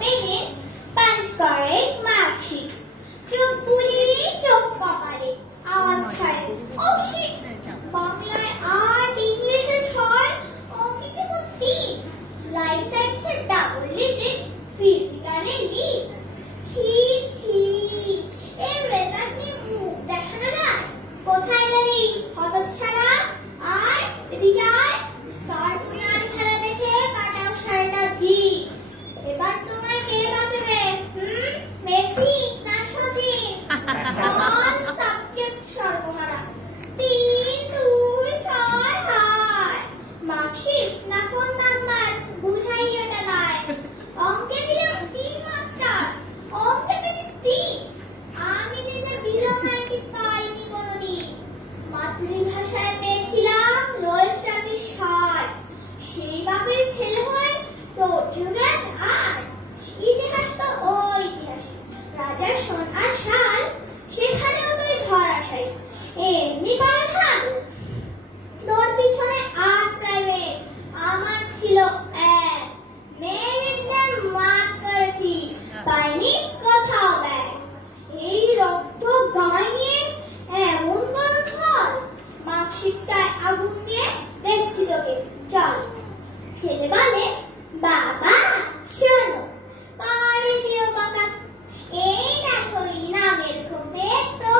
পেনে পাঞ্চ করে মার্কশিট, চোখ বুলিয়ে চোখ কপালে আওয়াজ ছাড়ে ও শিট। বাংলায় 8, ইংলিশে 6, অঙ্কে কেবল 3, লাইফ সায়েন্সে ডাবল ডিজিট, ফিজিক্যালে লিড। ছি ছি, এর রেজাল্ট নিয়ে মুখ দেখানো যায়? কোথায় গেলি হতচ্ছাড়া? আয় এদিকে আয়, কার্টুনের খেলা দেখে কাটাও সারাটা দিন। এবার তোমায় কে বাঁচাবে? মেসি না সচিন? অল সাবজেক্ট সর্বহারা, 3, 2, 6 হায়। মার্কশিট না ফোন নাম্বার বুঝাই এটা গায়। অঙ্কে দিলাম 3 মাস্টার, অঙ্কে পেলি 3। আমি নিজে বিলো 90 পাইনি কোনোদিন। মাতৃভাষায় পেয়েছিলাম লোয়েস্ট আমি 60, সেই বাপের ছেলে হয়ে তোর যুগে আর ইতিহাস তো ও ইতিহাস, রাজার সোন আর শাল সেখানেও তুই ধরাশায়ী। এমনি পারে ভাগ, তোর পিছনে 8 প্রাইভেট, আমার ছিল 1। মেয়েদের মাত করেছি, পাইনি কোথাও ব্যাগ। এই রক্ত গায়ে নিয়ে এমন গরম ফল, মার্কশিটটায় আগুন দিয়ে দেখছি তোকে চল। ছেলে বলে বাবা শোনো, পাড়ি দিও বাবা, এই দেখো এই নামের খোপে তো